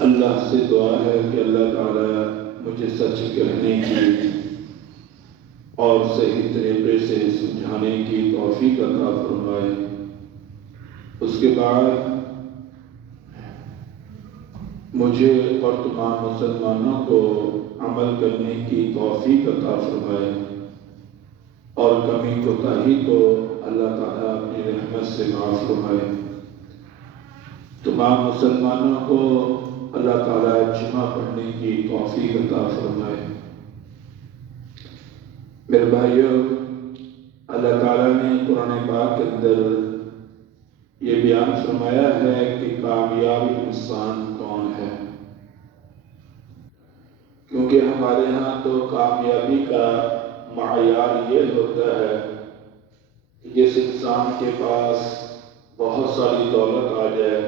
اللہ سے دعا ہے کہ اللہ تعالیٰ مجھے سچ کہنے کی اور صحیح طریقے سے سمجھانے کی توفیق عطا فرمائے۔ اس کے بعد مجھے اور تمام مسلمانوں کو عمل کرنے کی توفیق عطا فرمائے اور کمی کوتاہی کو اللہ تعالیٰ اپنی رحمت سے معاف فرمائے۔ تمام مسلمانوں کو اللہ تعالیٰ جمعہ پڑھنے کی توفیق عطا فرمائے۔ میرے بھائیوں، اللہ تعالیٰ نے قرآن پاک کے اندر یہ بیان فرمایا ہے کہ کامیاب انسان کون ہے، کیونکہ ہمارے ہاں تو کامیابی کا معیار یہ ہوتا ہے کہ جس انسان کے پاس بہت ساری دولت آ جائے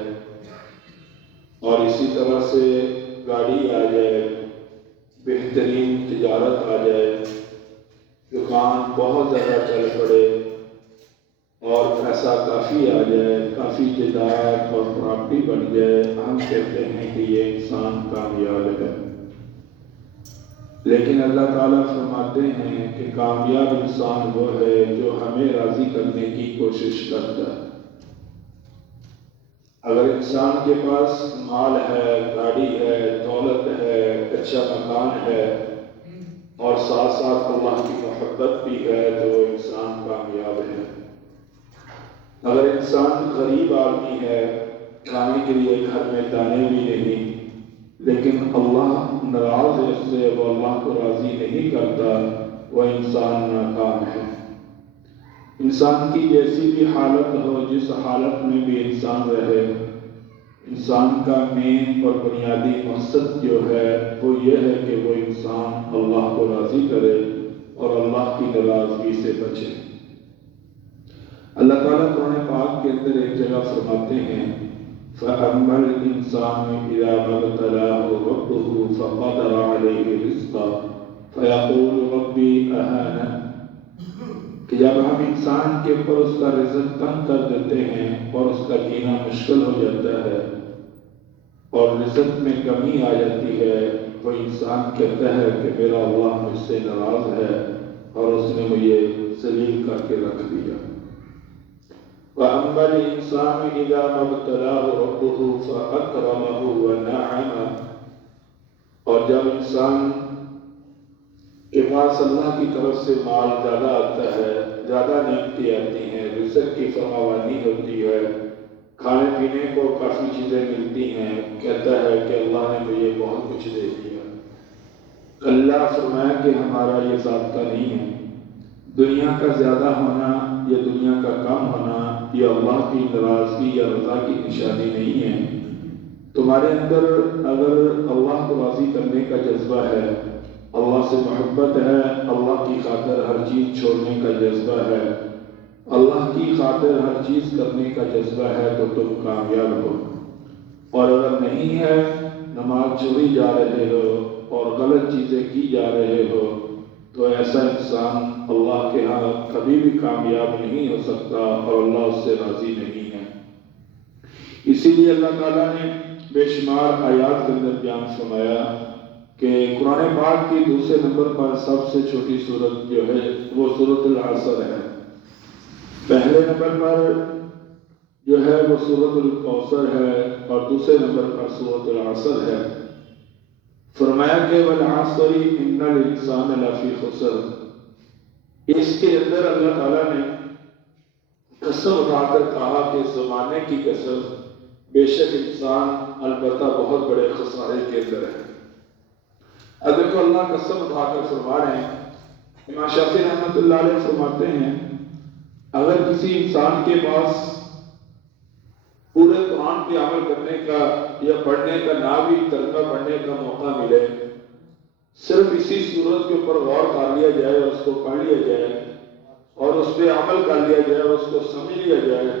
اور اسی طرح سے گاڑی آ جائے، بہترین تجارت آ جائے، دکان بہت زیادہ چل پڑے اور پیسہ کافی آ جائے، کافی جائیداد اور پراپرٹی بن جائے، ہم کہتے ہیں کہ یہ انسان کامیاب ہے۔ لیکن اللہ تعالیٰ فرماتے ہیں کہ کامیاب انسان وہ ہے جو ہمیں راضی کرنے کی کوشش کرتا ہے۔ اگر انسان کے پاس مال ہے، گاڑی ہے، دولت ہے، اچھا مکان ہے اور ساتھ ساتھ اللہ کی محبت بھی ہے تو وہ انسان کامیاب ہے۔ اگر انسان غریب آدمی ہے، کھانے کے لیے گھر میں دانے بھی نہیں، لیکن اللہ ناراض ہے اس سے، وہ اللہ کو راضی نہیں کرتا، وہ انسان ناکام ہے۔ انسان کی جیسی بھی حالت ہو، جس حالت میں بھی انسان رہے، انسان کا مین اور بنیادی مقصد جو ہے وہ یہ ہے کہ وہ انسان اللہ کو راضی کرے اور اللہ کی ناراضگی سے بچے۔ اللہ تعالیٰ قرآن پاک کے اندر ایک جگہ فرماتے ہیں فَأَمَّا الْإِنسَانُ إِذَا مَا ابْتَلَاهُ رَبُّهُ فَقَدَرَ عَلَيْهِ رِزْقَهُ فَيَقُولُ رَبِّي أَهَانَنِ، کہ جب ہم انسان کے اوپر اس کا رزق تنگ کر دیتے ہیں اور اس کا جینا مشکل ہو جاتا ہے اور رزق میں کمی آ جاتی ہے، وہ انسان کہتا ہے کہ میرا اللہ مجھ سے ناراض ہے اور اس نے مجھے ذلیل کر کے رکھ دیا۔ وَأَمَّا الْإِنسَانُ إِذَا مَا ابْتَلَاهُ رَبُّهُ فَأَكْرَمَهُ وَنَعَّمَهُ، اور جب انسان کے پاس اللہ کی طرف سے مال زیادہ آتا ہے، زیادہ نعمتیں آتی ہیں، رزق کی فراوانی ہوتی ہے، کھانے پینے کو کافی چیزیں ملتی ہیں، کہتا ہے کہ اللہ نے مجھے بہت کچھ دے دیا۔ اللہ فرمایا کہ ہمارا یہ ضابطہ نہیں ہے۔ دنیا کا زیادہ ہونا یا دنیا کا کم ہونا یہ اللہ کی ناراضگی یا رضا کی نشانی نہیں ہے۔ تمہارے اندر اگر اللہ کو راضی کرنے کا جذبہ ہے، اللہ سے محبت ہے، اللہ کی خاطر ہر چیز چھوڑنے کا جذبہ ہے، اللہ کی خاطر ہر چیز کرنے کا جذبہ ہے تو تم کامیاب ہو۔ اور اگر نہیں ہے، نماز چھوڑی جا رہے ہو اور غلط چیزیں کی جا رہے ہو، تو ایسا انسان اللہ کے ہاں کبھی بھی کامیاب نہیں ہو سکتا اور اللہ اس سے راضی نہیں ہے۔ اسی لیے اللہ تعالیٰ نے بے شمار آیات کے اندر بیان فرمایا کہ قرآن پاک کی دوسرے نمبر پر سب سے چھوٹی سورت جو ہے وہ سورۃ العصر ہے، پہلے نمبر پر جو ہے وہ سورۃ الکوثر ہے اور دوسرے نمبر پر سورۃ العصر ہے۔ فرمایا کہ وَالْعَصْرِ إِنَّ الْإِنسَانَ لَفِي خُسْرٍ، اس کے اندر اللہ تعالیٰ نے قسم اٹھا کر کہا کہ زمانے کی قسم، بے شک انسان البتہ بہت بڑے خسارے کے اندر ہے۔ اگر تو اللہ قسم اٹھا کر فرما رہے ہیں، امام شافعی رحمۃ اللہ علیہ فرماتے ہیں اگر کسی انسان کے پاس پورے قرآن پہ عمل کرنے کا یا پڑھنے کا نہ بھی ترجمہ پڑھنے کا موقع ملے، صرف اسی صورت کے اوپر غور کر لیا جائے اور اس کو پڑھ لیا جائے اور اس پہ عمل کر لیا جائے اور اس کو سمجھ لیا جائے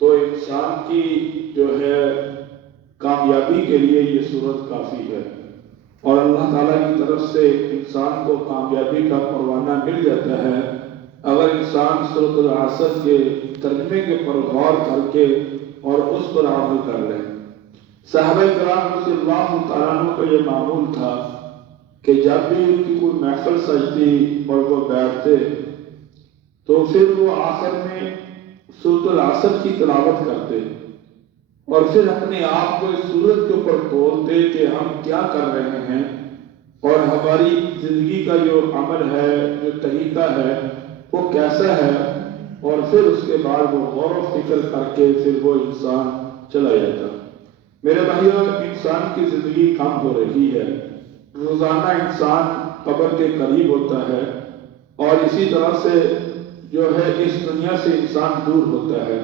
تو انسان کی جو ہے کامیابی کے لیے یہ صورت کافی ہے اور اللہ تعالیٰ کی طرف سے انسان کو کامیابی کا پروانہ مل جاتا ہے اگر انسان سورۃ العصر کے ترجمے کے پر غور کر کے اور اس پر عمل کر لے۔ صحابہ کرام رضی اللہ تعالیٰ عنہ کا یہ معمول تھا کہ جب بھی ان کی کوئی محفل سجتی اور وہ بیٹھتے تو پھر وہ آخر میں سورۃ العصر کی تلاوت کرتے اور پھر اپنے آپ کو اس سورت کے اوپر تولتے کہ ہم کیا کر رہے ہیں اور ہماری زندگی کا جو عمل ہے، جو طریقہ ہے، وہ کیسا ہے، اور پھر اس کے بعد وہ غور و فکر کر کے پھر وہ انسان چلا جاتا۔ میرے بھائیو، انسان کی زندگی کم ہو رہی ہے، روزانہ انسان قبر کے قریب ہوتا ہے اور اسی طرح سے جو ہے اس دنیا سے انسان دور ہوتا ہے۔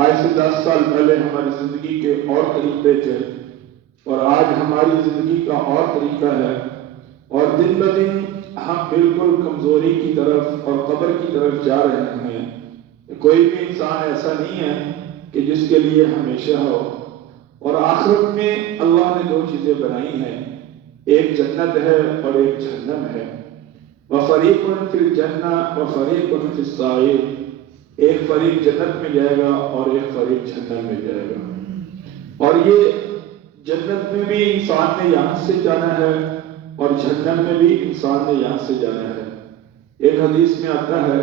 آج سے 10 سال پہلے ہماری زندگی کے اور طریقے تھے اور آج ہماری زندگی کا اور طریقہ ہے، اور دن بدن ہم بالکل کمزوری کی طرف اور قبر کی طرف جا رہے ہیں۔ کوئی بھی انسان ایسا نہیں ہے کہ جس کے لیے ہمیشہ ہو، اور آخرت میں اللہ نے 2 چیزیں بنائی ہیں، ایک جنت ہے اور ایک جہنم ہے۔ وَفَرِيقٌ فِي الْجَنَّةِ وَفَرِيقٌ فِي السَّعِيرِ، ایک فریق جنت میں جائے گا اور ایک فریق جہنم میں جائے گا، اور یہ جنت میں بھی انسان نے یہاں سے جانا ہے اور جہنم میں بھی انسان نے یہاں سے جانا ہے۔ ایک حدیث میں آتا ہے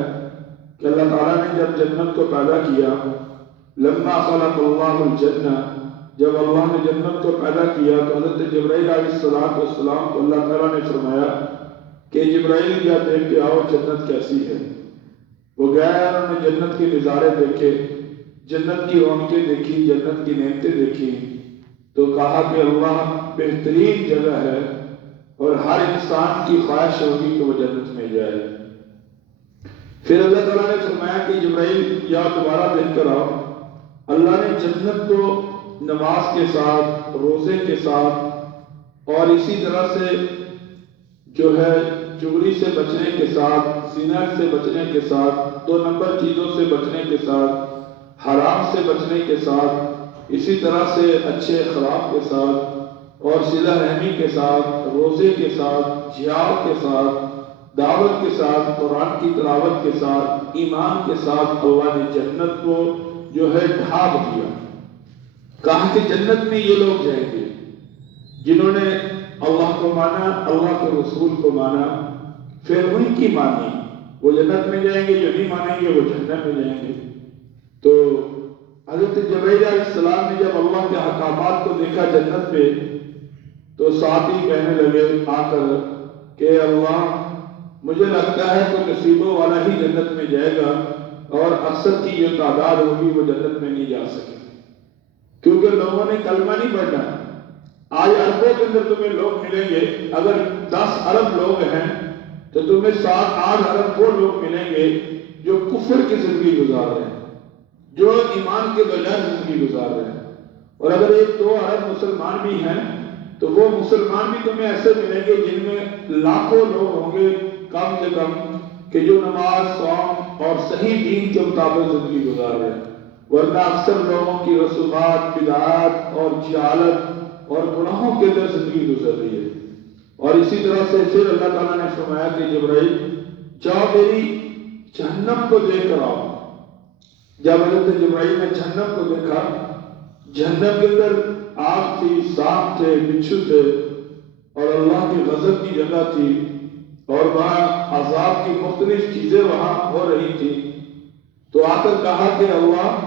کہ اللہ تعالیٰ نے جب جنت کو پیدا کیا، لما خلق اللہ الجنہ، جب اللہ نے جنت کو پیدا کیا تو حضرت جبرائیل علیہ السلام کو اللہ تعالیٰ نے فرمایا کہ جبرائیل کیا دیکھ کے آؤ جنت کیسی ہے۔ وہ گئے، انہوں نے جنت کے نظارے دیکھے، جنت کی رونقیں دیکھی، جنت کی نعمتیں دیکھی، تو کہا کہ اللہ بہترین جگہ ہے اور ہر انسان کی خواہش ہوگی کہ وہ جنت میں جائے۔ پھر اللہ تعالیٰ نے فرمایا کہ جبرائیل یا دوبارہ دیکھ کر آؤ۔ اللہ نے جنت کو نماز کے ساتھ، روزے کے ساتھ اور اسی طرح سے جو ہے چغلی سے بچنے کے ساتھ، زنا سے بچنے کے ساتھ، 2 نمبر چیزوں سے بچنے کے ساتھ، حرام سے بچنے کے ساتھ، اسی طرح سے اچھے اخلاق کے ساتھ اور صلہ رحمی کے ساتھ، روزے کے ساتھ، جہاد کے ساتھ، دعوت کے ساتھ، قرآن کی تلاوت کے ساتھ، ایمان کے ساتھ اللہ نے جنت کو جو ہے ڈھانپ دیا۔ کہا کہ جنت میں یہ لوگ جائیں گے جنہوں نے اللہ کو مانا، اللہ کے رسول کو مانا، پھر ان کی مانی، وہ جنت میں جائیں گے، جو نہیں مانیں گے وہ جہنم میں جائیں گے۔ تو حضرت جبرائیل علیہ السلام نے جب اللہ کے احکامات کو دیکھا جنت پہ تو ساتھ ہی کہنے لگے آ کر کہ اللہ مجھے لگتا ہے کہ نصیبوں والا ہی جنت میں جائے گا اور اکثر کی جو تعداد ہوگی وہ جنت میں نہیں جا سکے، کیونکہ لوگوں نے کلمہ نہیں پڑھنا۔ آج اربوں کے اندر تمہیں لوگ ملیں گے، اگر 10 ارب لوگ ہیں تو تمہیں 7-8 ارب وہ لوگ ملیں گے جو کفر کی زندگی گزار رہے ہیں، جو ایمان کے بغیر زندگی گزار رہے ہیں، اور اگر 1-2 ارب مسلمان بھی ہیں تو وہ مسلمان بھی تمہیں ایسے ملیں گے جن میں لاکھوں لوگ ہوں گے کم سے کم کہ جو نماز، صوم اور صحیح دین کے مطابق زندگی گزار رہے ہیں، ورنہ اکثر لوگوں کی رسومات، بدعات اور جہالت اور گناہوں کے اندر زندگی گزر رہی ہے۔ اور اسی طرح سے پھر اللہ تعالیٰ نے فرمایا کہ جبرائیل جاؤ میری جہنم کو دیکھ کر آؤ۔ جب حضرت جبرائیل نے جہنم کو دیکھا، جہنم کے اندر آگ تھی، سانپ تھے، بچھو تھے اور اللہ کی غضب کی جگہ تھی، اور وہاں عذاب کی مختلف چیزیں وہاں ہو رہی تھی، تو آ کر کہا کہ اللہ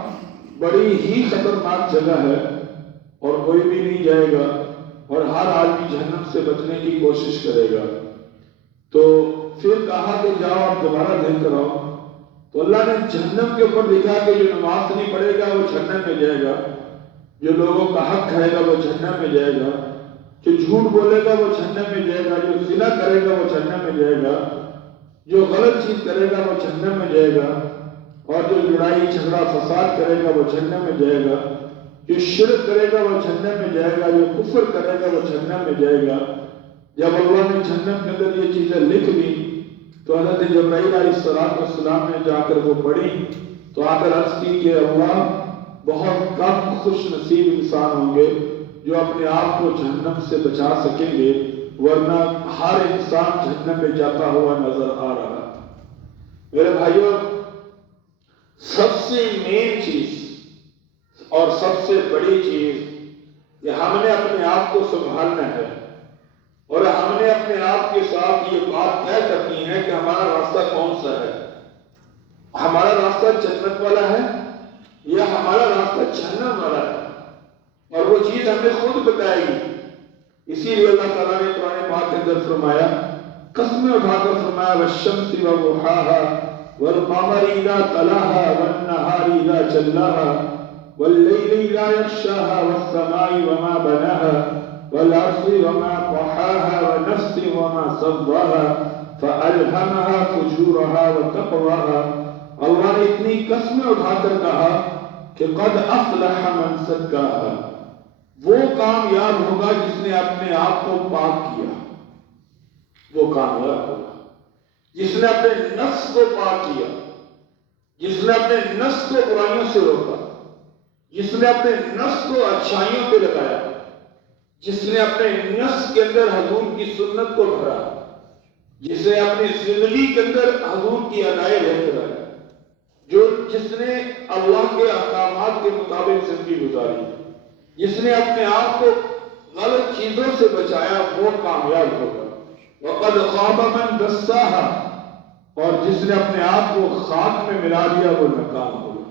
بڑی ہی خطرناک جگہ ہے اور کوئی بھی نہیں جائے گا اور ہر آدمی جہنم سے بچنے کی کوشش کرے گا۔ تو پھر کہا کہ جاؤ آپ دوبارہ دیکھ کر آؤ، تو اللہ نے جہنم کے اوپر لکھا کہ جو نماز نہیں پڑھے گا وہ جہنم میں جائے گا، جو لوگوں کا حق کھائے گا وہ جہنم میں جائے گا، جو جھوٹ بولے گا وہ جہنم میں جائے گا، جو زنا کرے گا وہ جہنم میں جائے گا، جو غلط چیز کرے گا وہ جہنم میں جائے گا، اور جو لڑائی جھگڑا فساد کرے گا وہ جہنم میں جائے گا، جو شرک کرے گا وہ جہنم میں جائے گا، جو کفر کرے گا وہ جہنم میں جائے گا۔ جب اللہ نے جہنم کے اندر یہ چیزیں لکھ دی تو حضرت جبرائیل علیہ السلام نے جا کر وہ پڑھی تو آ کر عرض کی کہ اللہ بہت کم خوش نصیب انسان ہوں گے جو اپنے آپ کو جہنم سے بچا سکیں گے، ورنہ ہر انسان جہنم میں جاتا ہوا نظر آ رہا۔ میرے بھائیوں، سب سے مین چیز اور سب سے بڑی چیز کہ ہم نے اپنے آپ کو سنبھالنا ہے اور ہم نے اپنے آپ کے ساتھ یہ بات طے کرنی ہے کہ ہمارا راستہ کون سا ہے. ہمارا راستہ جنت والا ہے یا ہمارا راستہ جہنم والا ہے، اور وہ چیز ہمیں خود بتائے گی. اسی لیے اللہ تعالیٰ نے قرآن پاک کے اندر فرمایا، قسمیں اٹھا کر فرمایا والشمس وضحاها والقمر اذا تلاها والنهار اذا جلاها والليل اذا يغشاها والسماء وما بناها والارض وما طحاها ونفس وما سواها فألهمها فجورها وتقواها. اللہ نے اتنی قسمیں اٹھا کر کہا کہ قد افلح من زکاها، وہ کامیاب ہوگا جس نے اپنے آپ کو پاک کیا. وہ کامیاب ہوگا جس نے اپنے نفس کو پاک کیا، جس نے اپنے نفس کو برائیوں سے روکا، جس نے اپنے نفس کو اچھائیوں پہ لگایا، جس نے اپنے نفس کے اندر حضور کی سنت کو بھرا، جس نے اپنی زندگی کے اندر حضور کی ادائے رہتے رہا، جس نے اللہ کے احکامات کے مطابق زندگی گزاری، جس نے اپنے آپ کو غلط چیزوں سے بچایا، وہ کامیاب ہوگا. وَقَدْ خَابَ مَنْ دَسَّاهَا، اور جس نے اپنے آپ کو خاک میں ملا دیا وہ ناکام ہوگا.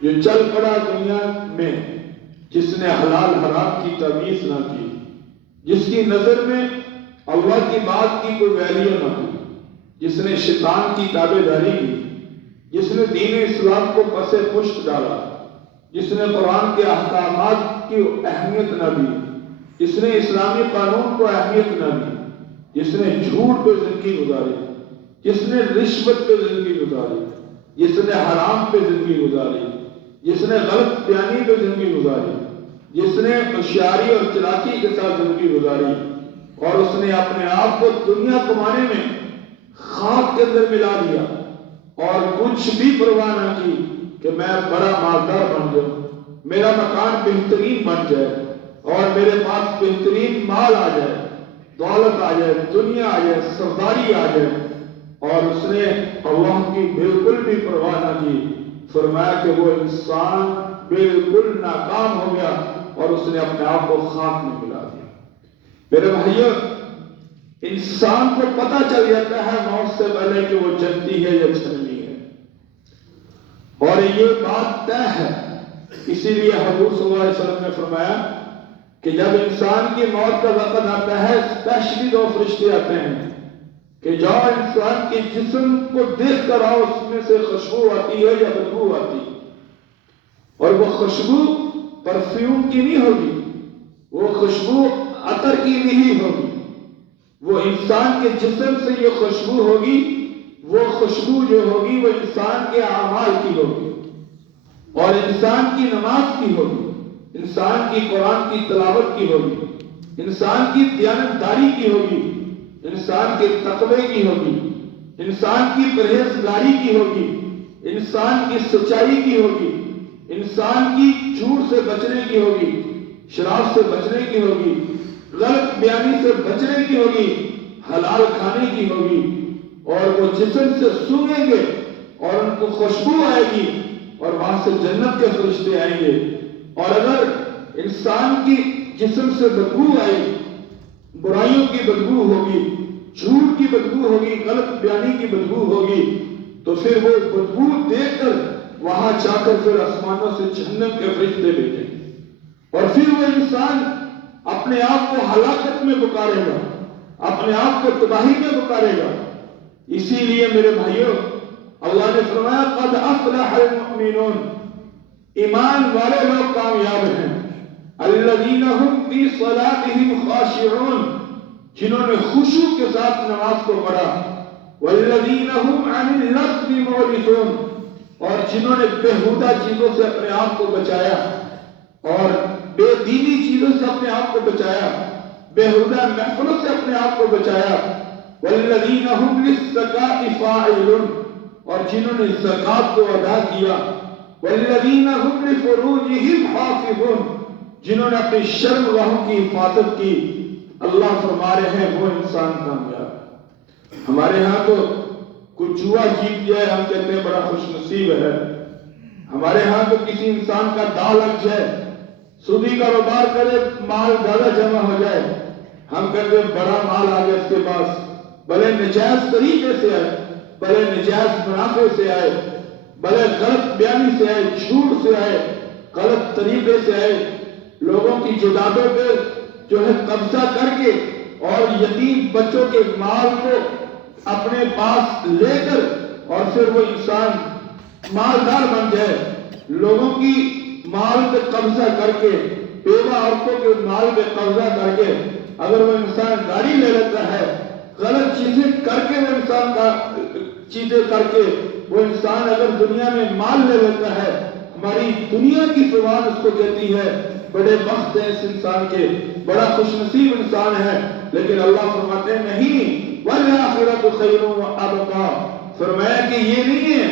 جو چل پڑا دنیا میں، جس نے حلال حرام کی تمیز نہ کی، جس کی نظر میں اللہ کی بات کی کوئی ویلیو نہ ہوئی، جس نے شیطان کی تابعداری کی، جس نے دین اسلام کو پسے پشت ڈالا، جس نے قرآن کے احکامات کی اہمیت نہ دی، جس نے اسلامی قانون کو اہمیت نہ دی، جس نے جھوٹ پہ زندگی گزاری، جس نے رشوت پہ زندگی گزاری، جس نے حرام پہ زندگی گزاری، جس نے غلط بیانی پہ زندگی گزاری، جس نے ہوشیاری اور چلاکی کے ساتھ زندگی گزاری، اور اس نے اپنے آپ کو دنیا کمانے میں خاک کے اندر ملا دیا اور کچھ بھی پرواہ نہ کی کہ میں بڑا مالدار بن جاؤں، میرا مکان بہترین بن جائے اور میرے پاس بہترین مال آ جائے، دولت آ جائے، دنیا آ جائے، سرداری آ جائے، اور اس نے اللہ کی بالکل بھی پرواہ نہ کی. فرمایا کہ وہ انسان بالکل ناکام ہو گیا اور اس نے اپنے آپ کو خاک میں ملا دیا. میرے بھائیوں، انسان کو پتہ چل جاتا ہے موت سے پہلے کہ وہ جنتی ہے یا جہنمی ہے، اور یہ بات طے ہے. اسی لیے حضور صلی اللہ علیہ وسلم نے فرمایا کہ جب انسان کی موت کا وقت آتا ہے، اسپیشلی دو فرشتے آتے ہیں کہ جاؤ انسان کے جسم کو دیکھ کر آؤ، اس میں سے خوشبو آتی ہے یا بدبو آتی ہے، اور وہ خوشبو پرفیوم کی نہیں ہوگی، وہ خوشبو عطر کی نہیں ہوگی، وہ انسان کے جسم سے یہ خوشبو ہوگی. وہ خوشبو جو ہوگی وہ انسان کے اعمال کی ہوگی، اور انسان کی نماز کی ہوگی، انسان کی قرآن کی تلاوت کی ہوگی، انسان کی دیانتداری کی ہوگی، انسان کے تقوی کی ہوگی، انسان کی پرہیزگاری کی ہوگی، انسان کی سچائی کی ہوگی، انسان کی جھوٹ سے بچنے کی ہوگی، شراب سے بچنے کی ہوگی، غلط بیانی سے بچنے کی ہوگی، حلال کھانے کی ہوگی. اور وہ جسم سے سونگیں گے اور ان کو خوشبو آئے گی اور وہاں سے جنت کے فرشتے آئیں گے. اور اگر انسان کی جسم سے بدبو آئی، برائیوں کی بدبو ہوگی، جھوٹ کی بدبو ہوگی، غلط بیانی کی بدبو ہوگی، تو پھر وہ بدبو دیکھ کر وہاں جا کر پھر آسمانوں سے جہنم کے فرشتے بھیجیں گے، اور پھر وہ انسان اپنے آپ کو ہلاکت میں پکارے گا، اپنے آپ کو تباہی میں پکارے گا. اسی لیے میرے بھائیوں، اللہ نے فرمایا قد افلح المؤمنون، ایمان والے لوگ کامیاب ہیں. الذین هم فی صلاتهم خاشعون، جنہوں نے خشوع کے ساتھ نماز کو پڑھا. والذین هم عن اللغو معرضون، اور جنہوں نے بیہودہ چیزوں سے اپنے آپ کو بچایا اور بے دینی چیزوں سے اپنے آپ کو بچایا، بیہودہ محفلوں سے اپنے آپ کو بچایا. والذین هم للزکاۃ فاعلون، اور جنہوں نے زکات کو ادا کیا. والذین هم لفروجهم حافظون، جنہوں نے اپنی شرم گاہوں کی حفاظت کی. اللہ فرما رہے ہیں وہ انسان کامیاب. ہمارے ہاں تو کوئی جوا جیت جائے ہم کہتے ہیں بڑا خوش نصیب ہے. ہمارے ہاں تو کسی انسان کا داؤ لگ جائے سودی کاروبار کرے، مال زیادہ جمع ہو جائے، ہم کہتے ہیں بڑا مال آ گیا اس کے پاس، بھلے نجائز طریقے سے آئے، بھلے نجائز منافع سے آئے، بھلے غلط بیانی سے آئے، جھوٹ سے آئے، غلط طریقے سے آئے، لوگوں کی جائیدادوں پہ جو ہے قبضہ کر کے اور یتیم بچوں کے مال کو اپنے پاس لے کر اور پھر وہ انسان مالدار بن جائے، لوگوں کی مال پہ قبضہ کر کے، بیوہ عورتوں کے مال پہ قبضہ کر کے اگر وہ انسان گاڑی لے لیتا ہے، غلط چیزیں کر کے وہ انسان کا چیزیں کر کے وہ انسان اگر دنیا میں مال لے لیتا ہے، ہماری دنیا کی زبان اس کو کہتی ہے بڑے بخت ہیں اس انسان کے، بڑا خوش نصیب انسان ہے، لیکن اللہ فرماتے ہیں نہیں، وَالْآخِرَةُ خَيْرٌ وَأَبْقَىٰ، فرمایا کہ یہ نہیں ہے،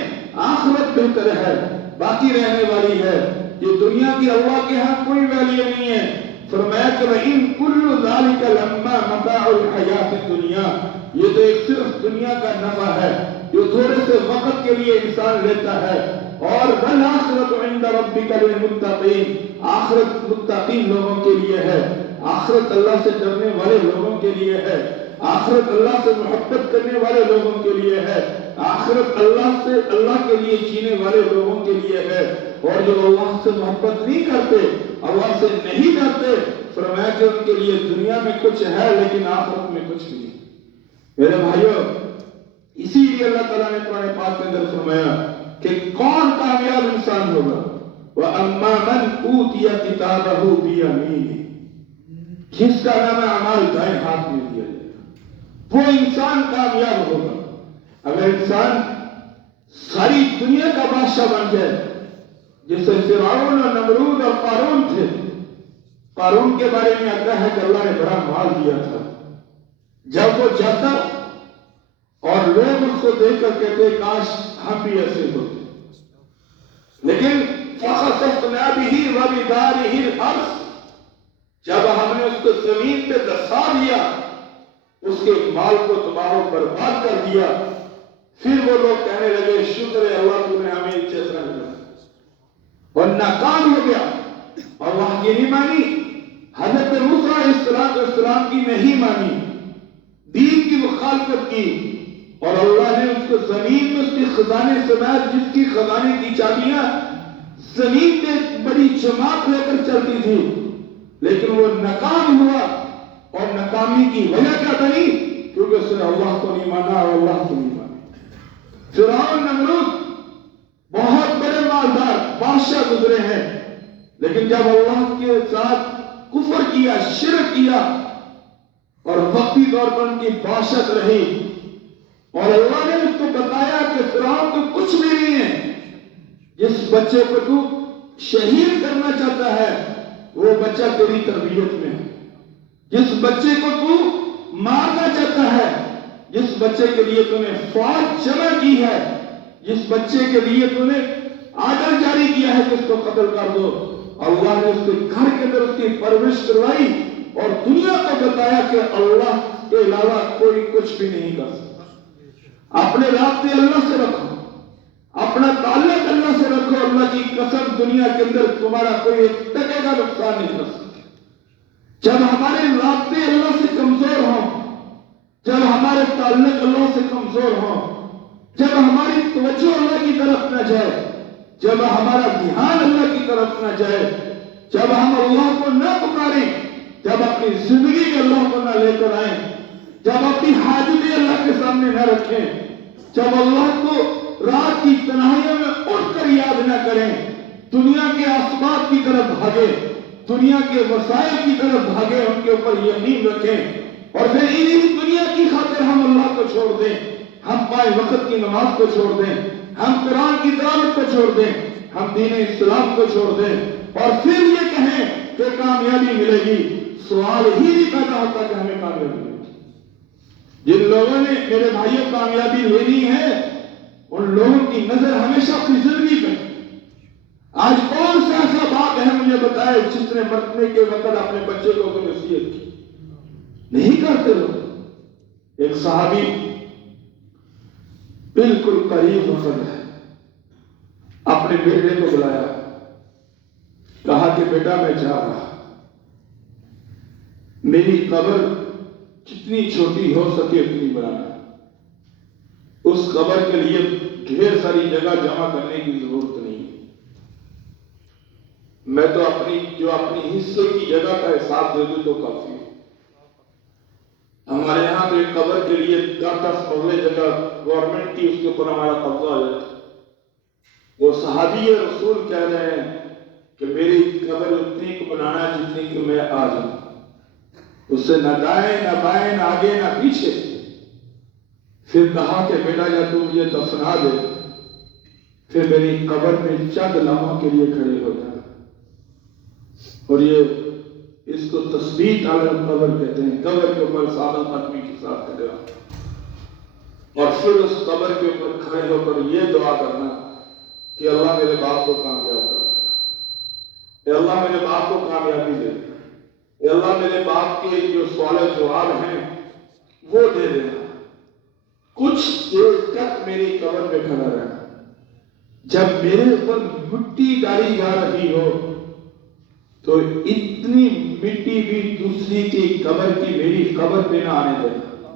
آخرت بہتر ہے، باقی رہنے والی ہے، یہ دنیا کی اللہ کے ہاں کوئی ویلیو نہیں ہے۔ فرمایا کہ وَإِن كُلُّ ذَلِكَ لَمَّا مَتَاعُ الْحَيَاةِ الدُّنْيَا، یہ تو ایک صرف دنیا کا نفع ہے جو تھوڑے سے وقت کے لیے انسان لیتا ہے، اور وَالْآخِرَةُ عِندَ رَبِّكَ لِلْمُتَّقِينَ، آخرت متقین لوگوں کے لیے ہے، آخرت اللہ سے ڈرنے والے لوگوں کے لیے ہے، آخرت اللہ سے محبت کرنے والے لوگوں کے لیے ہے، آخرت اللہ کے لیے جینے والے لوگوں کے لیے ہے، اور جو اللہ سے محبت نہیں کرتے، اللہ سے نہیں ڈرتے، فرمایا کہ ان کے لیے دنیا میں کچھ ہے لیکن آخرت میں کچھ نہیں۔ میرے بھائیوں، اسی لیے اللہ تعالیٰ نے قرآن پاک کے اندر فرمایا کہ کون کامیاب انسان ہوگا، وَأَمَّا مَنْ أُوتِيَ كِتَابَهُ بِيَمِينِهِ، جس کا نام اعمال دائیں ہاتھ میں دیا جائے گا، وہ انسان کامیاب ہوگا۔ اگر انسان ساری دنیا کا بادشاہ بن جائے، جیسے فرعون اور نمرود اور قارون تھے، قارون کے بارے میں آتا ہے کہ اللہ نے بڑا مال دیا تھا، جب وہ جاتا اور لوگ اس کو دیکھ کر کہتے کاش ہم بھی ایسے ہوتے، لیکن فَخَسَفْنَا بِهِ وَبِدَارِهِ الْأَرْضَ، جب ہم نے اس کو زمین پہ دسا دیا، اس کے مال کو تباہ و برباد کر دیا، پھر وہ لوگ کہنے لگے شکر ہے اللہ تو نے ہمیں جیسا ملا، اور ناکام ہو گیا، اور وہاں کی نہیں مانی، حضرت موسیٰ علیہ السلام کی نہیں مانی، دین کی مخالفت کی، اور اللہ نے اس کو زمین میں اس کے خزانے سمیت، جس کی خزانے کی چابیاں زمین پہ بڑی جماعت لے کر چلتی تھی، لیکن وہ ناکام ہوا، اور ناکامی کی وجہ کیا بنی؟ کیونکہ اس نے اللہ کو نہیں مانا اور اللہ کو نہیں مانا۔ فرعون نمرود بہت بڑے مالدار بادشاہ گزرے ہیں، لیکن جب اللہ کے ساتھ کفر کیا، شرک کیا، اور وقتی طور پر ان کی بادشاہت رہی، اور اللہ نے اس کو بتایا کہ فرعون تو کچھ بھی نہیں ہے، جس بچے کو تو شہید کرنا چاہتا ہے وہ بچہ تیری تربیت میں ہے، جس بچے کو تو مارنا چاہتا ہے، جس بچے کے لیے تو نے فوج جمع کی ہے، جس بچے کے لیے تو نے آرڈر جاری کیا ہے کہ اس کو قتل کر دو، اللہ نے اس کے گھر کے اندر اس کی پرورش کروائی اور دنیا کو بتایا کہ اللہ کے علاوہ کوئی کچھ بھی نہیں کر سکتا۔ اپنے رابطے اللہ سے رکھو، اپنا تعلق اللہ سے رکھو، اللہ کی قسم دنیا کے اندر تمہارا کوئی ایک ٹکے کا نقصان نہیں کر سکتا۔ جب ہمارے رابطے اللہ سے کمزور ہوں، جب ہمارے تعلق اللہ سے کمزور ہوں، جب ہماری توجہ اللہ کی طرف نہ جائے، جب ہمارا دھیان اللہ کی طرف نہ جائے، جب ہم اللہ کو نہ پکاریں، جب اپنی زندگی میں اللہ کو نہ لے کر آئیں، جب اپنی حاجتیں اللہ کے سامنے نہ رکھیں، جب اللہ کو رات کی تنہائیوں میں اٹھ کر یاد نہ کریں، دنیا کے اسباب کی طرف بھاگے، دنیا کے وسائل کی طرف بھاگے، ان کے اوپر یقین رکھیں، اور پھر انہی دنیا کی خاطر ہم اللہ کو چھوڑ دیں، ہم پانچ وقت کی نماز کو چھوڑ دیں، ہم قرآن کی تلاوت کو چھوڑ دیں، ہم دین اسلام کو چھوڑ دیں، اور پھر یہ کہیں کہ کامیابی ملے گی، سوال ہی نہیں پیدا ہوتا کہ ہمیں کامیابی ملے گی۔ جن لوگوں نے میرے بھائیوں کامیابی لینی ہے، ان لوگوں کی نظر ہمیشہ اپنی زندگی پہ۔ آج کون سا ایسا باپ ہے مجھے بتائے جس نے مرنے کے وقت اپنے بچے کو کوئی نصیحت کی؟ نہیں کرتے لوگ۔ ایک صحابی بالکل قریب وقت ہے، اپنے بیٹے کو بلایا، کہا کہ بیٹا میں چاہ رہا میری قبر جتنی چھوٹی ہو سکے اتنی بنانا، اس قبر کے لیے ڈھیر ساری جگہ جمع کرنے کی ضرورت نہیں، میں تو اپنی حصے کی جگہ کا حساب دے دوں تو کافی ہے۔ ہمارے یہاں تو ایک قبر کے لیے 10 مرلے جگہ گورنمنٹ کی، اس کے اوپر ہمارا قبضہ ہو جاتا ہے۔ وہ صحابی رسول کہہ رہے ہیں کہ میری قبر اتنی کو بنانا جتنی کہ میں آ جاؤں، اس سے نہ دائیں نہ بائیں نہ آگے نہ پیچھے۔ پھر کہا کہ بیٹا یا تو مجھے دفنا دے، پھر میری قبر میں چند لمحوں کے لیے کھڑے ہو جانا۔ اور یہ اس کو تثبیت علی القبر کہتے ہیں، قبر کے اوپر ثابت قدمی کے ساتھ کھڑے ہو، اور پھر اس قبر کے اوپر کھڑے ہو کر یہ دعا کرنا کہ اللہ میرے باپ کو کامیاب کر دینا، اے اللہ میرے باپ کو کامیابی دے دینا، اے اللہ میرے باپ کے جو سوال و جواب ہیں وہ دے دینا، کچھ دیر تک میری قبر میں کھڑا رہنا، جب میرے اوپر مٹی ڈالی جا رہی ہو تو اتنی مٹی بھی دوسری کی قبر کی میری قبر پہ نہ آنے دینا۔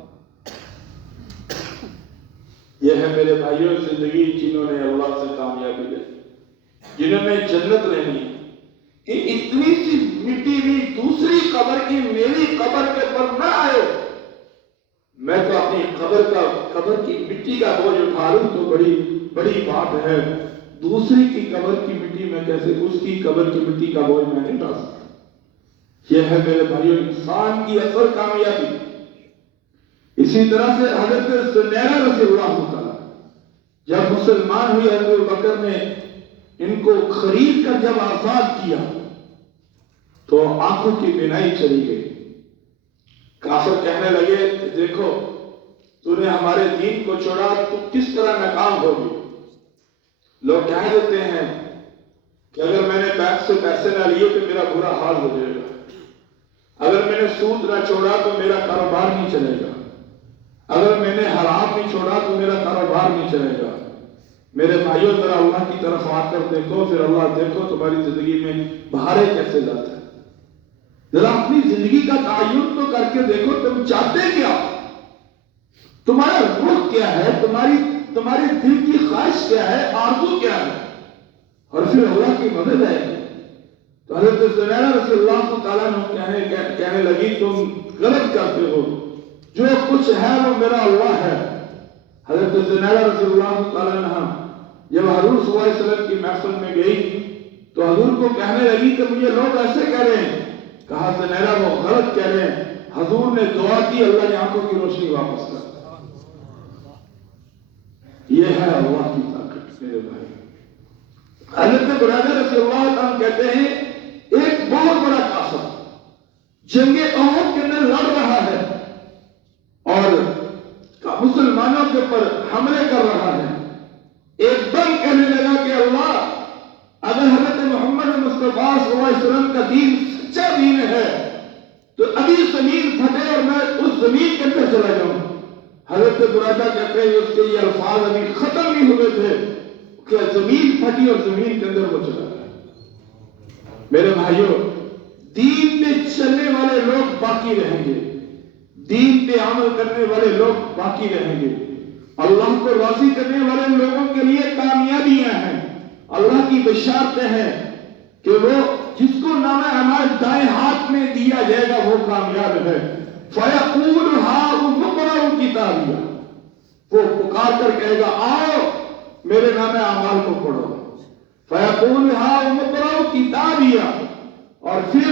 یہ ہے میرے بھائیوں زندگی جنہوں نے اللہ سے کامیابی لینی، جنہوں نے جنت لینی، کہ اتنی سی مٹی بھی دوسری قبر کی میری قبر کے اوپر نہ آئے۔ میں تو اپنی قبر کی مٹی کا بوجھ اٹھا لوں تو بڑی بات ہے، دوسری کی قبر کی مٹی میں کیسے، اس کی قبر کی مٹی کا بوجھ میں نہیں اٹھا سکتا۔ یہ ہے میرے بھائیوں انسان کی اصل کامیابی۔ اسی طرح سے حضرت زنیرہ رضی اللہ تعالیٰ جب مسلمان ہوئی، حضرت بکر نے ان کو خرید کر جب آزاد کیا تو آنکھوں کی بینائی چلی گئی۔ کافر کہنے لگے دیکھو تو نے ہمارے دین کو چھوڑا تو کس طرح ناکام ہوگی۔ لوگ کہہ دیتے ہیں کہ اگر میں نے بینک سے پیسے نہ لیے تو میرا برا حال ہو جائے گا، اگر میں نے سود نہ چھوڑا تو میرا کاروبار نہیں چلے گا، اگر میں نے حرام نہیں چھوڑا تو میرا کاروبار نہیں چلے گا۔ میرے بھائیوں ذرا اللہ کی طرف آ کر دیکھو، پھر اللہ دیکھو تمہاری زندگی میں بہاریں کیسے جاتا ہے۔ ذرا اپنی زندگی کا تعین تو کر کے دیکھو، تم چاہتے کیا، تمہارا رخ کیا ہے، تمہاری دل کی خواہش کیا ہے، آرزو کیا ہے، اور پھر اللہ کی مدد ہے۔ تو حضرت زنیرہ رضی اللہ تعالیٰ نے کہنے لگی تم غلط کرتے ہو، جو کچھ ہے وہ میرا اللہ ہے۔ حضرت زنیرہ رضی اللہ تعالیٰ عنہ جب حضور صلی اللہ علیہ وسلم کی محفل میں گئی تو حضور کو کہنے لگی کہ مجھے لوگ ایسے کہہ رہے ہیں۔ کہا زنیرہ وہ غلط کہہ رہے ہیں، حضور نے دعا کی اللہ نے آنکھوں کی روشنی واپس کر۔ یہ ہے اللہ کی طاقت میرے بھائی۔ حضرت برادر رضی اللہ عنہ کہتے ہیں ایک بہت بڑا کافر جنگ احد کے اندر لڑ رہا ہے اور مسلمانوں کے اوپر حملے کر رہا ہے، ایک دم کہنے لگا کہ اللہ اگر حضرت محمد مصطفیٰ صلی اللہ علیہ وسلم کا دین سچا دین ہے تو ابھی زمین پھٹے اور میں اس زمین کے اندر چلا جاؤں۔ حضرت برادہ کہتے ہیں اس کے یہ الفاظ ابھی ختم نہیں ہوئے تھے کہ زمین پھٹی اور زمین کے اندر وہ چلا گیا۔ میرے بھائیوں دین پہ چلنے والے لوگ باقی رہیں گے، دین پہ عمل کرنے والے لوگ باقی رہیں گے، اللہ کو راضی کرنے والے لوگوں کے لیے کامیابیاں ہیں، اللہ کی بشارتیں ہیں کہ وہ جس کو نامہ اعمال دائیں ہاتھ میں دیا جائے گا وہ کامیاب ہے۔ فَيَقُولُ هَاؤُمُ اقْرَءُوا کِتَابِیَہ، وہ پکار کر کہے گا آؤ میرے نامہ اعمال کو پڑھو۔ فَيَقُولُ هَاؤُمُ اقْرَءُوا کِتَابِیَہ، اور پھر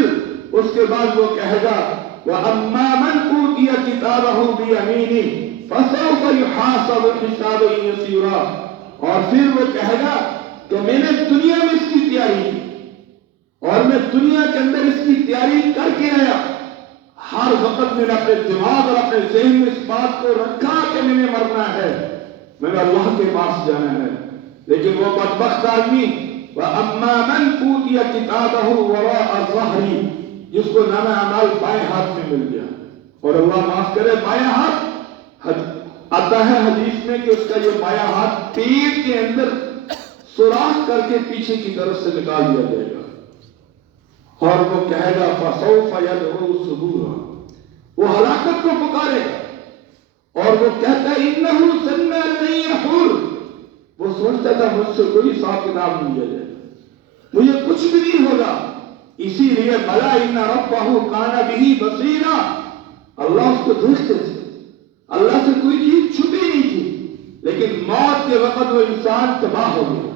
اس کے بعد وہ کہے گا وَأَمَّا مَنْ أُوتِیَ کِتَابَهُ بِیَمِینِهِ فَسَوْفَ يُحَاسَبُ حِسَابًا یَسِیرًا، اور پھر وہ کہے گا کہ میں نے دنیا میں اس کی تیاری کی اور میں دنیا کے اندر اس کی تیاری کر کے آیا، ہر وقت میں نے اپنے دماغ اور اپنے ذہن میں اس بات کو رکھا کہ میں نے مرنا ہے، میں نے اللہ کے پاس جانا ہے۔ لیکن وہ بدبخت آدمی وَأَمَّا مَنْ أُوتِیَ کِتَابَهُ وَرَاءَ ظَهْرِهِ، جس کو نامہ اعمال بائیں ہاتھ میں مل گیا، اور اللہ معاف کرے بائیں ہاتھ آتا ہے حدیث میں کہ اس کا یہ بائیں ہاتھ پیٹ کے اندر سوراخ کر کے پیچھے کی طرف سے نکال دیا جائے گا، اور وہ کہے گا فسوف یدعو ثبورا، وہ ہلاکت کو پکارے گا، اور وہ کہتا ہے انہ ظن ان یحور، وہ سوچتا تھا مجھ سے کوئی حساب کتاب نہیں لیا جائے، مجھے کچھ بھی نہیں ہوگا، اسی لیے بلا ان ربہ کان بہ بصیرا، اللہ اس کو دیکھتے تھے، اللہ سے کوئی چیز چھپی نہیں تھی، لیکن موت کے وقت وہ انسان تباہ ہو گیا۔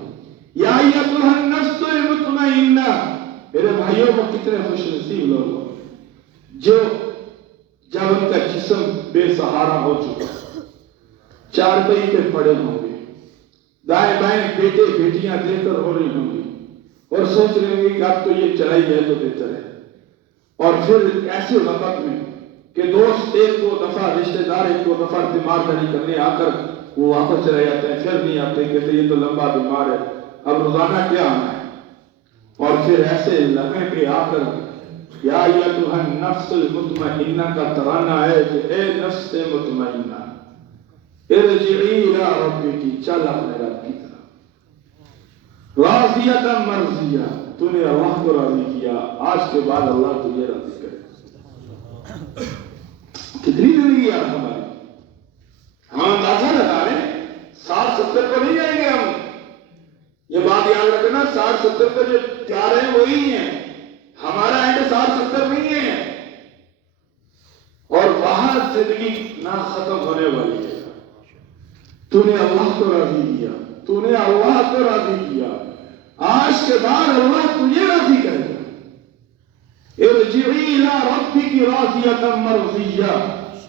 یا ایتھا النفس المطمئنہ، میرے بھائیوں کو کتنے خوش نصیب لوگ ہیں جو جب ان کا جسم بے سہارا ہو چکا، چارپائی پہ پڑے ہوں گے، دائیں بائیں بیٹے بیٹیاں دے کر ہو رہی ہوں گی، اور سوچ رہے ہوں گے کہ اب تو یہ چلائی جائے تو بہتر ہے، اور پھر ایسے وقت میں کہ دوست ایک دو دفعہ، رشتہ دار ایک دو دفعہ تیمارداری کرنے آ کر وہ واپس چلے جاتے ہیں، پھر نہیں آتے، کہتے یہ تو لمبا بیمار ہے، اب روزانہ کیا آنا ہے، اور پھر ایسے لمحے پہ آ کر یا ایتھا النفس المطمئنہ کا ترانہ ہے کہ اے نفس مطمئنہ ارجعی الی ربک، چل اپنے رب کی طرف، راضیۃ مرضیہ، تو نے اللہ کو راضی کیا، آج کے بعد اللہ تجھے راضی کرے۔ کتنی زندگی یار ہماری، ہم اندازہ لگا رہے ہیں 60-70 کو نہیں جائیں گے ہم، یہ بات یاد رکھنا، 60-70 کو جو تیار ہیں وہی ہیں، ہمارا اینڈ 60-70 نہیں ہے، اور وہاں زندگی نہ ختم ہونے والی ہے۔ تو نے اللہ کو راضی کیا، تو نے اللہ کو راضی کیا، آج کے بعد اللہ تجھے راضی کرے گا۔ ارجعی الی ربک راضیۃ مرضیہ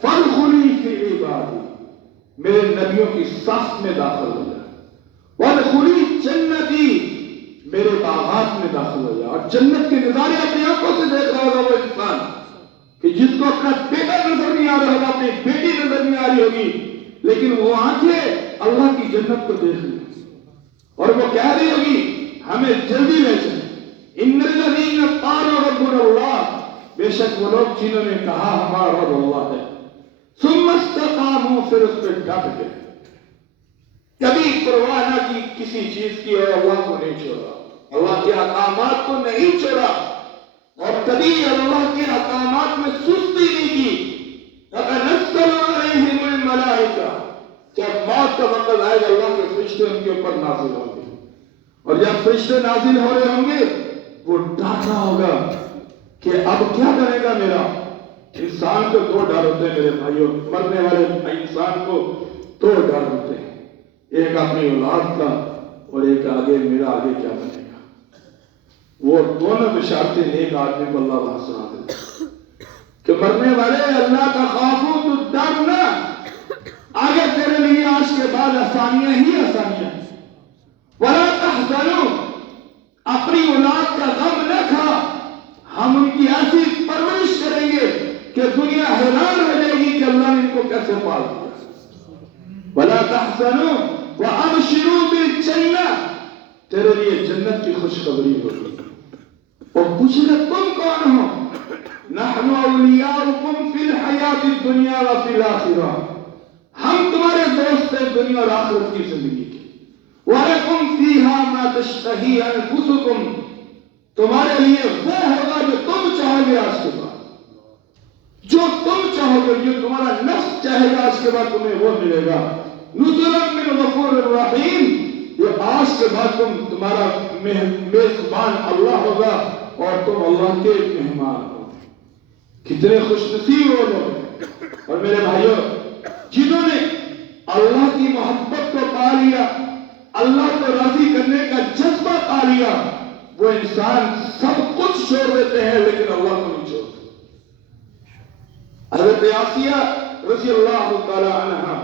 فادخلی فی عبادی، میرے نبیوں کی صف میں داخل ہو جائے، وادخلی جنتی، میرے باغات میں داخل ہو جائے، اور جنت کے نظارے اپنی آنکھوں سے دیکھ رہا ہوگا وہ انسان کہ جس کو اپنا بیٹا نظر نہیں آ رہا ہوگا، اپنی بیٹی نظر نہیں آ رہی ہوگی، لیکن وہ آنکھیں اللہ کی جنت کو دیکھ رہی ہیں، اور وہ کہہ رہی ہوگی ہمیں جلدی لے چلیں، ان الذین قالوا ربنا اللہ، بے شک وہ لوگ جنہوں نے کہا ہمارا رب اللہ ہے، ثم استقاموا، پھر اس پہ ڈٹ گئے، کبھی پرواہ نہ کی کسی چیز کی، اور اللہ کو نہیں چھوڑا، اللہ کے احکامات کو نہیں چھوڑا، اور کبھی اللہ کے احکامات میں سستی نہیں کی، تتنزل علیہم الملائکہ، جب موت کا وقت آئے گا اللہ کے فرشتے ان کے اوپر نازل ہوں گے، اور جب فرشتے نازل ہو رہے ہوں گے وہ ڈانٹ رہا ہوگا کہ اب کیا کرے گا میرا۔ انسان کو دو ڈر ہوتے ہیں میرے بھائیوں، مرنے والے انسان کو دو ڈر ہوتے ہیں، ایک اپنی اولاد کا، اور ایک آگے میرا آگے کیا بنے گا۔ وہ دونوں بشارتیں ایک آدمی کو اللہ وہاں سنا دیتا کہ مرنے والے اللہ کا خوف ہو تو ڈرنا، آگے تیرے لیے آج کے بعد آسانیاں ہی آسانیاں، ولا تحزنوا، اپنی اولاد کا غم نہ کھا، ہم ان کی ایسی پرورش کریں گے کہ دنیا حیران ہو جائے گی کہ اللہ نے ان کو کیسے پال دیا۔ ولا تحزنوا وابشروا بالجنہ، تیرے لیے جنت کی خوشخبری ہوگی۔ اور پوچھے گا تم کون ہو، نحن اولیاؤکم فی الحیات الدنیا وفی الآخرہ، ہم تمہارے دوست ہیں دنیا اور آخرت کی زندگی کے، وَلَكُمْ فِيهَا مَا تَشْتَهِي أَنفُسُكُمْ، تمہارے لیے وہ ہوگا جو تم چاہو گے آج کے بعد، جو تم چاہو گے، جو تمہارا نفس چاہے گا آج کے بعد تمہیں وہ ملے گا، نُزُلًا مِّنْ غَفُورٍ رَحِيمٍ، یہ آج کے بعد تمہارا میزبان اللہ ہوگا اور تم اللہ کے مہمان ہو۔ کتنے خوش نصیب ہو لوگ۔ اور میرے بھائیوں، جنہوں نے اللہ کی محبت کو پا لیا، اللہ کو راضی کرنے کا جذبہ پا لیا، وہ انسان سب کچھ چھوڑ دیتے ہیں لیکن اللہ کو نہیں چھوڑتے۔ حضرت آسیہ رضی اللہ تعالی عنہا،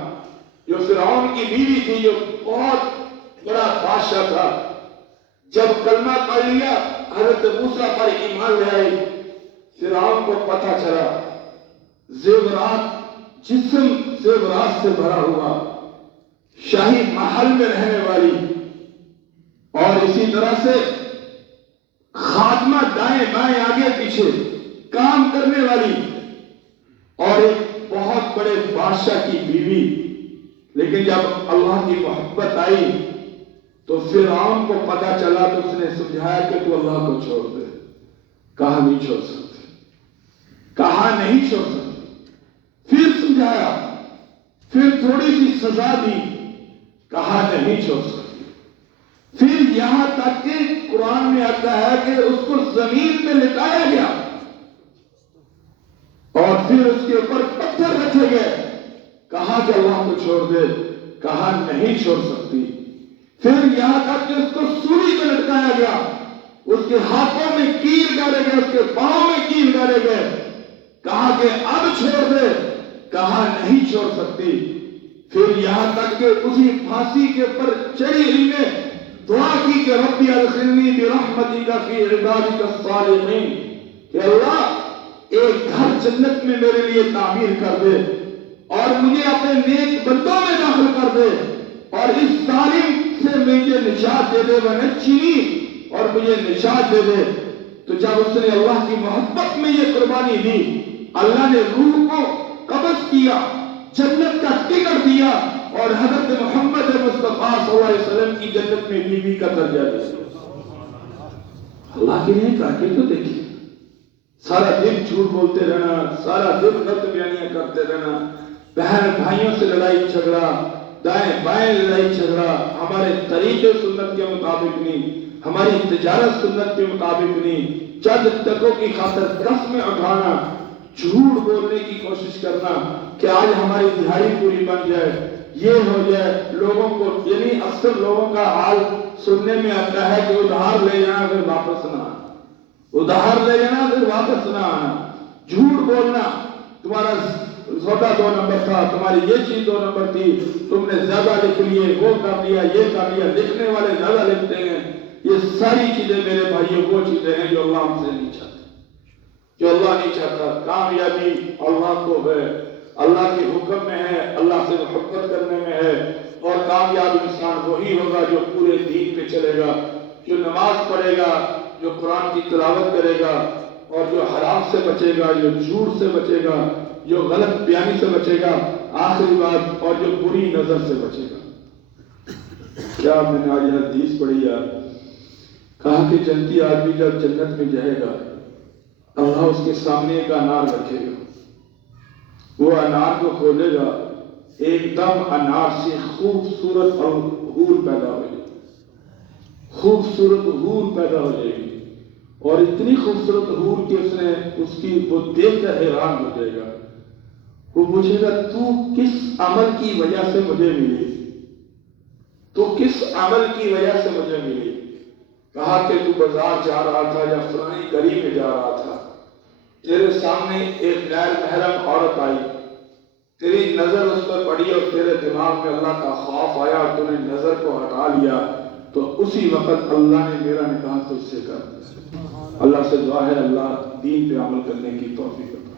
جو فرعون کی بیوی تھی، جو بہت بڑا بادشاہ تھا، جب کلمہ پڑھ لیا، حضرت موسیٰ پر ایمان لے آئی، فرعون کو پتہ چلا، زیورات، جسم زیورات سے بھرا ہوا، شاہی محل میں رہنے والی، اور اسی طرح سے خادمہ دائیں بائیں آگے پیچھے کام کرنے والی، اور ایک بہت بڑے بادشاہ کی بیوی، لیکن جب اللہ کی محبت آئی تو فرعون کو پتہ چلا تو اس نے سمجھایا کہ تو اللہ کو چھوڑ دے، کہا نہیں چھوڑ سکتے، کہا نہیں چھوڑ سکتے، پھر سمجھایا، پھر تھوڑی سی سزا دی، کہا نہیں چھوڑ سکتے، پھر یہاں تک کہ قرآن میں آتا ہے کہ اس کو زمین میں لٹایا گیا اور پھر اس کے اوپر پتھر رکھے گئے، کہا کہ اللہ کو چھوڑ دے، کہا نہیں چھوڑ سکتی، پھر یہاں تک کہ اس کو سولی پہ لٹکایا گیا، اس کے ہاتھوں میں کیل گاڑے گئے، اس کے پاؤں میں کیل گاڑے گئے، کہا کہ اب چھوڑ دے، کہا نہیں چھوڑ سکتی، پھر یہاں تک کہ اسی پھانسی کے اوپر چڑھی ہوئی نے دعا کی کہ ربی ادخلنی برحمتک فی عبادک الصالحین، کہ اللہ ایک گھر جنت میں میرے لیے تعمیر کر دے اور مجھے اپنے نیک بندوں میں داخل کر دے اور اس ظالم سے مجھے نجات دے دے، ونجنی، اور مجھے نجات دے دے۔ تو جب اس نے اللہ کی محبت میں یہ قربانی دی، اللہ نے روح کو قبض کیا، جنت کا ٹکٹ دیا اور حضرت محمد مصطفیٰ صلی اللہ علیہ وسلم کی جنت میں بیوی کا درجہ دیا۔ اللہ کے لیے کر کے تو دیکھیے، سارا دن جھوٹ بولتے رہنا، سارا دن غلط بیانیاں کرتے رہنا، بہن بھائیوں سے لڑائی جھگڑا، دائیں بائیں لڑائی جھگڑا، ہمارے طریقے سنت کے مطابق نہیں، ہماری تجارت سنت کے مطابق نہیں، چند ٹکوں کی خاطر قسمیں اٹھانا، جھوٹ بولنے کی کوشش کرنا کہ آج ہماری دہاڑی پوری بن جائے، یہ ہو جائے، لوگوں کو، یعنی اکثر لوگوں کا حال سننے میں آتا ہے کہ ادھار لے جانا پھر واپس نہ آنا، ادھار لے جانا پھر واپس نہ آنا، جھوٹ بولنا، تمہارا سودا 2 نمبر تھا، تمہاری یہ چیز 2 نمبر تھی، تم نے زیادہ لکھ لیے، وہ کر لیا، یہ کر لیا، لکھنے والے زیادہ لکھتے ہیں، یہ ساری چیزیں میرے بھائیوں وہ چیزیں ہیں جو اللہ ہم سے نہیں چاہتا، جو اللہ نہیں چاہتا۔ کامیابی اللہ کو ہے، اللہ کے حکم میں ہے، اللہ سے محبت کرنے میں ہے، اور کامیاب انسان وہی ہوگا جو پورے دین پہ چلے گا، جو نماز پڑھے گا، جو قرآن کی تلاوت کرے گا، اور جو حرام سے بچے گا، جو جھوٹ سے بچے گا، جو غلط بیانی سے بچے گا، آخری بات، اور جو بری نظر سے بچے گا۔ کیا میں نے آج حدیث پڑھی ہے، کہا کہ جنتی آدمی جب جنت میں جائے گا، اللہ اس کے سامنے ایک انار رکھے گا، وہ انار کو کھولے گا، ایک دم انار سے خوبصورت حور پیدا ہو جائے گی، خوبصورت حور پیدا ہو جائے گی، اور اتنی خوبصورت حور کہ اس کی وہ دیکھ کر حیران ہو جائے گا، وہ پوچھے گا تو کس عمل کی وجہ سے مجھے ملی، تو کس عمل کی وجہ سے مجھے ملی، کہا کہ تو بازار جا رہا تھا یا فلانی گلی میں جا رہا تھا، تیرے سامنے ایک غیر محرم عورت آئی، تیری نظر اس پر پڑی اور تیرے دماغ میں اللہ کا خوف آیا اور تو نے نظر کو ہٹا لیا، تو اسی وقت اللہ نے میرا نکاح تجھ سے کر دیا۔ اللہ سے دعا ہے اللہ دین پہ عمل کرنے کی توفیق عطا